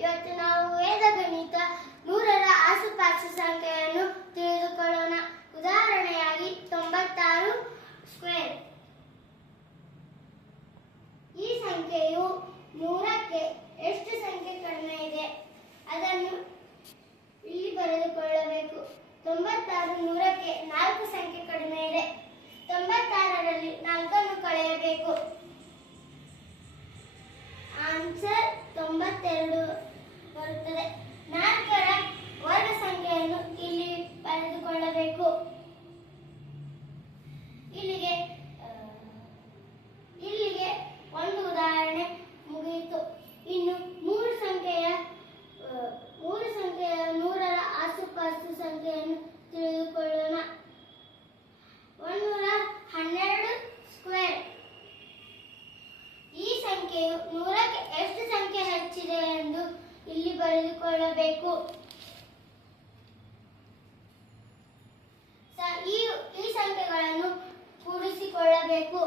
ಇವತ್ತು ನಾವು ವೇದಗಣಿತ 100ರ ಆಸುಪಾಸು ಸಂಖ್ಯೆಯನ್ನು ತಿಳಿದುಕೊಳ್ಳೋಣ. ಉದಾಹರಣೆಯಾಗಿ 96 ಸ್ಕ್ವೇರ್. ಈ ಸಂಖ್ಯೆಯು 100ಕ್ಕೆ ಎಷ್ಟು ಸಂಖ್ಯೆ ಕಡಿಮೆ ಇದೆ ಅದನ್ನು ಇಲ್ಲಿ ಬರೆದುಕೊಳ್ಳಬೇಕು. 96 100ಕ್ಕೆ 4 ಸಂಖ್ಯೆ ಕಡಿಮೆ ಇದೆ. 96ರಲ್ಲಿ 4 ಕಳೆಯಬೇಕು. ಆನ್ಸರ್ 92 ಬರುತ್ತದೆ. 4ರ ವರ್ಗ ಸಂಖ್ಯೆಯನ್ನು ಇಲ್ಲಿ ಬರೆದುಕೊಳ್ಳಬೇಕು. ಇಲ್ಲಿಗೆ ಒಂದು ಉದಾಹರಣೆ ಮುಗಿಯಿತು. ಇನ್ನು 3 ಸಂಖ್ಯೆಯ 100ರ ಆಸುಪಾಸು ಸಂಖ್ಯೆಯನ್ನು ತಿಳಿದುಕೊಳ್ಳೋಣ. 112 ಸ್ಕ್ವೇರ್. ಈ ಸಂಖ್ಯೆಯು 100ಕ್ಕೆ ಎಷ್ಟು ಸಂಖ್ಯೆ ಹೆಚ್ಚಿದೆ ಎಂದು ಇಲ್ಲಿ ಬರೆದುಕೊಳ್ಳಬೇಕು. ಈ ಸಂಖ್ಯೆಗಳನ್ನು ಕೂಡಿಸಿಕೊಳ್ಳಬೇಕು.